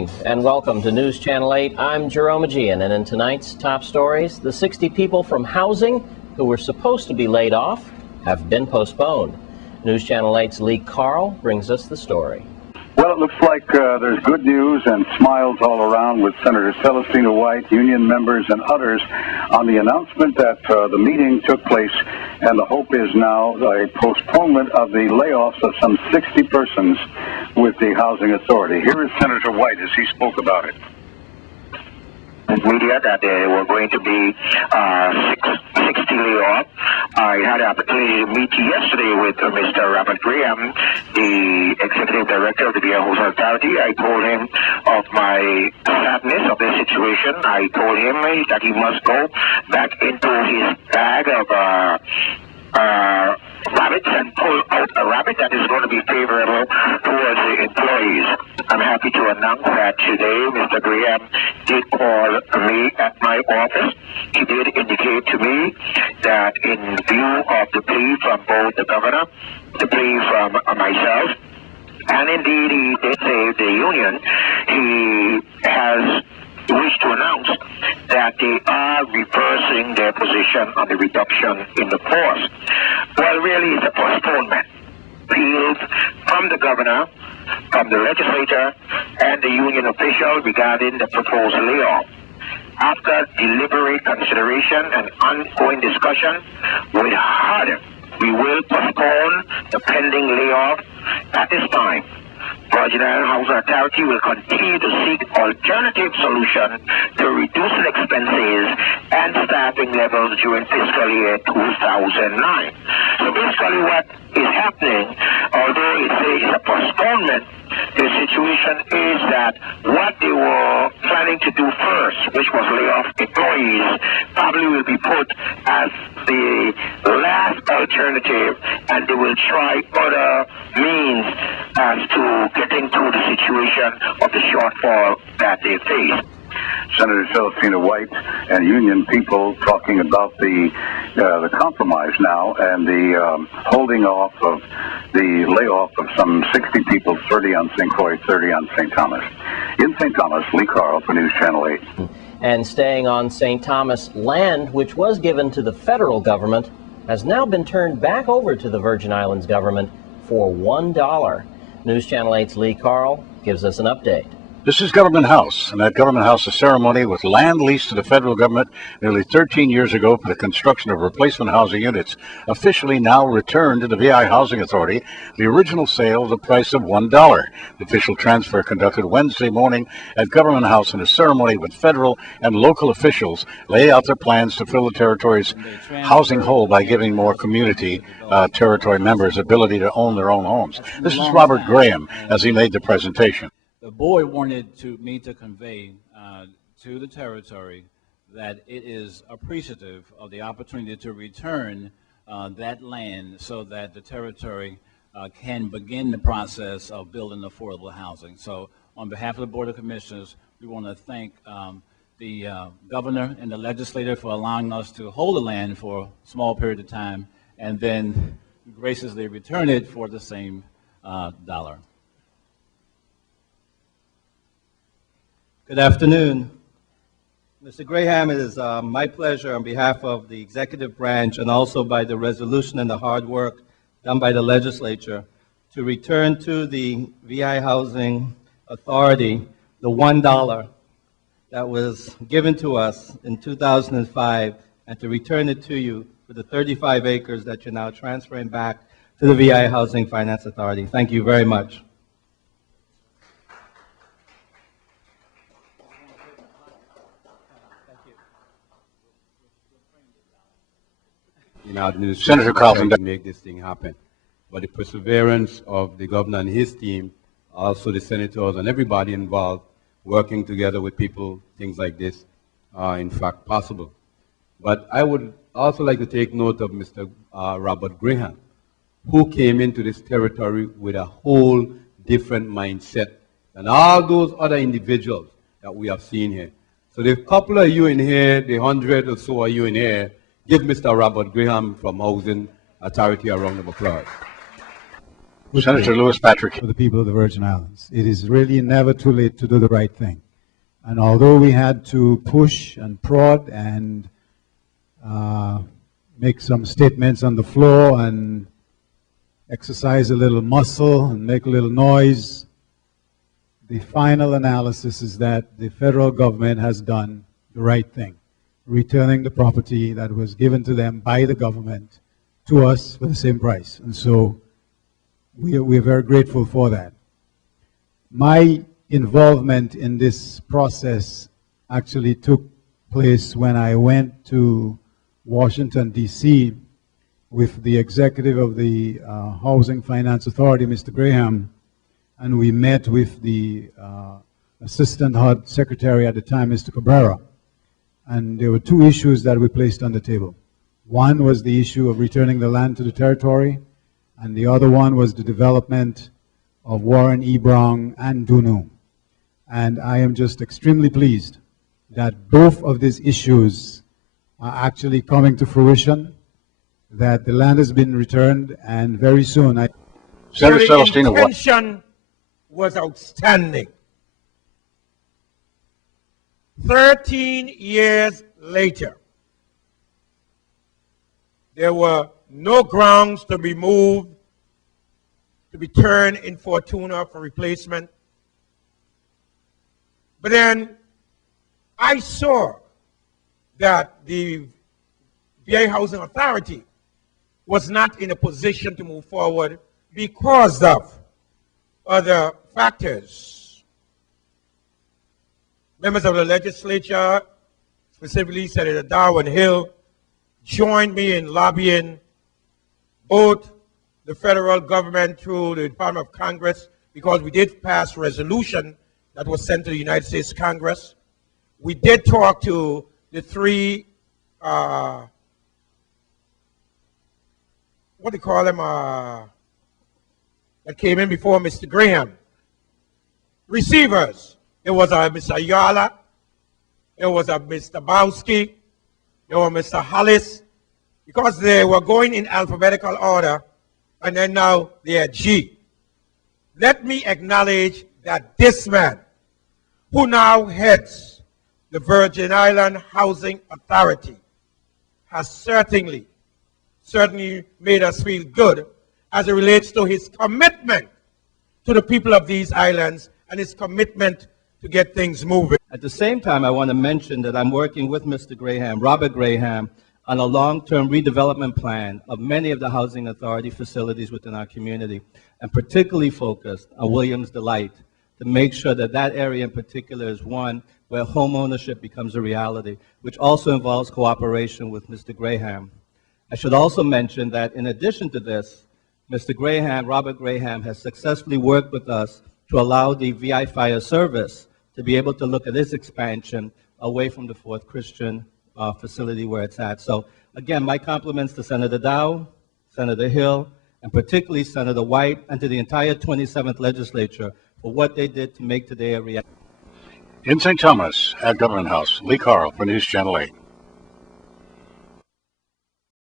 evening and welcome to News Channel 8. I'm Jerome Aegean, and in tonight's top stories, the 60 people from housing who were supposed to be laid off have been postponed. News Channel 8's Lee Carl brings us the story. Well, it looks like there's good news and smiles all around with Senator Celestina White, union members, and others on the announcement that the meeting took place, and the hope is now a postponement of the layoffs of some 60 persons with the Housing Authority. Here is Senator White as he spoke about it. Media that there were going to be 60 layoffs. I had the opportunity to meet yesterday with Mr. Robert Graham, the Executive Director of the VA Housing Authority. I told him of my sadness of the situation. I told him that he must go back into his bag of rabbits and pull out a rabbit that is going to be favorable towards the employees. I'm happy to announce that today Mr. Graham did call me at my office. He did indicate to me that in view of the plea from both the governor, the plea from myself, and indeed he did say the union, he has wished to announce that they are reversing their position on the reduction in the force. Well, really, it's a postponement. Appeals from the governor, from the legislature, and the union official regarding the proposed layoff. After deliberate consideration and ongoing discussion with HUD, we will postpone the pending layoff at this time. Virgin Islands Housing Authority will continue to seek alternative solutions to reduce expenses and staffing levels during fiscal year 2009. So basically what is happening, although it says a postponement, the situation is that what they were planning to do first, which was lay off employees, probably will be put as the last alternative, and they will try other means as to getting through the situation of the shortfall that they face. Senator Celestina White and union people talking about the compromise now and the holding off of the layoff of some 60 people, 30 on St. Croix, 30 on St. Thomas. In St. Thomas, Lee Carl for News Channel 8. And staying on St. Thomas, land which was given to the federal government has now been turned back over to the Virgin Islands government for $1. News Channel 8's Lee Carl gives us an update. This is Government House, and at Government House, a ceremony with land leased to the federal government nearly 13 years ago for the construction of replacement housing units, officially now returned to the VI Housing Authority, the original sale at the price of $1. The official transfer conducted Wednesday morning at Government House in a ceremony with federal and local officials lay out their plans to fill the territory's housing hole by giving more community territory members ability to own their own homes. This is Robert Graham as he made the presentation. The board wanted me to convey to the territory that it is appreciative of the opportunity to return that land so that the territory can begin the process of building affordable housing. So on behalf of the Board of Commissioners, we want to thank the governor and the legislator for allowing us to hold the land for a small period of time and then graciously return it for the same dollar. Good afternoon. Mr. Graham, it is my pleasure on behalf of the executive branch and also by the resolution and the hard work done by the legislature to return to the VI Housing Authority the $1 that was given to us in 2005 and to return it to you for the 35 acres that you're now transferring back to the VI Housing Finance Authority. Thank you very much. Senator Carlton to make this thing happen. But the perseverance of the governor and his team, also the senators and everybody involved, working together with people, things like this are in fact possible. But I would also like to take note of Mr. Robert Graham, who came into this territory with a whole different mindset than all those other individuals that we have seen here. So the couple of you in here, the 100 or so of you in here, give Mr. Robert Graham from Housing Authority a round of applause. Senator Lewis Patrick. For the people of the Virgin Islands. It is really never too late to do the right thing. And although we had to push and prod and make some statements on the floor and exercise a little muscle and make a little noise, the final analysis is that the federal government has done the right thing, returning the property that was given to them by the government to us for the same price. And so we are very grateful for that. My involvement in this process actually took place when I went to Washington, D.C. with the executive of the Housing Finance Authority, Mr. Graham, and we met with the Assistant HUD Secretary at the time, Mr. Cabrera. And there were two issues that we placed on the table. One was the issue of returning the land to the territory, and the other one was the development of Warren E. Brown and Dunu. And I am just extremely pleased that both of these issues are actually coming to fruition, that the land has been returned, and very soon Senator Celestino, the intention was outstanding. 13 years later, there were no grounds to be moved, to be turned in Fortuna for replacement. But then I saw that the VA Housing Authority was not in a position to move forward because of other factors. Members of the legislature, specifically Senator Darwin Hill, joined me in lobbying both the federal government through the Department of Congress, because we did pass a resolution that was sent to the United States Congress. We did talk to the three, what do you call them, that came in before Mr. Graham. Receivers. There was a Mr. Ayala, there was a Mr. Bowski, there was Mr. Hollis, because they were going in alphabetical order, and then now they are G. Let me acknowledge that this man, who now heads the Virgin Island Housing Authority, has certainly made us feel good as it relates to his commitment to the people of these islands and his commitment to get things moving. At the same time, I want to mention that I'm working with Mr. Graham, Robert Graham, on a long-term redevelopment plan of many of the Housing Authority facilities within our community, and particularly focused on Williams Delight, to make sure that that area in particular is one where home ownership becomes a reality, which also involves cooperation with Mr. Graham. I should also mention that in addition to this, Mr. Graham, Robert Graham, has successfully worked with us to allow the VI Fire Service to be able to look at its expansion away from the Fort Christian facility where it's at. So again, my compliments to Senator Dow, Senator Hill, and particularly Senator White, and to the entire 27th legislature for what they did to make today a reality. In St. Thomas at Government House, Lee Carl for News Channel 8.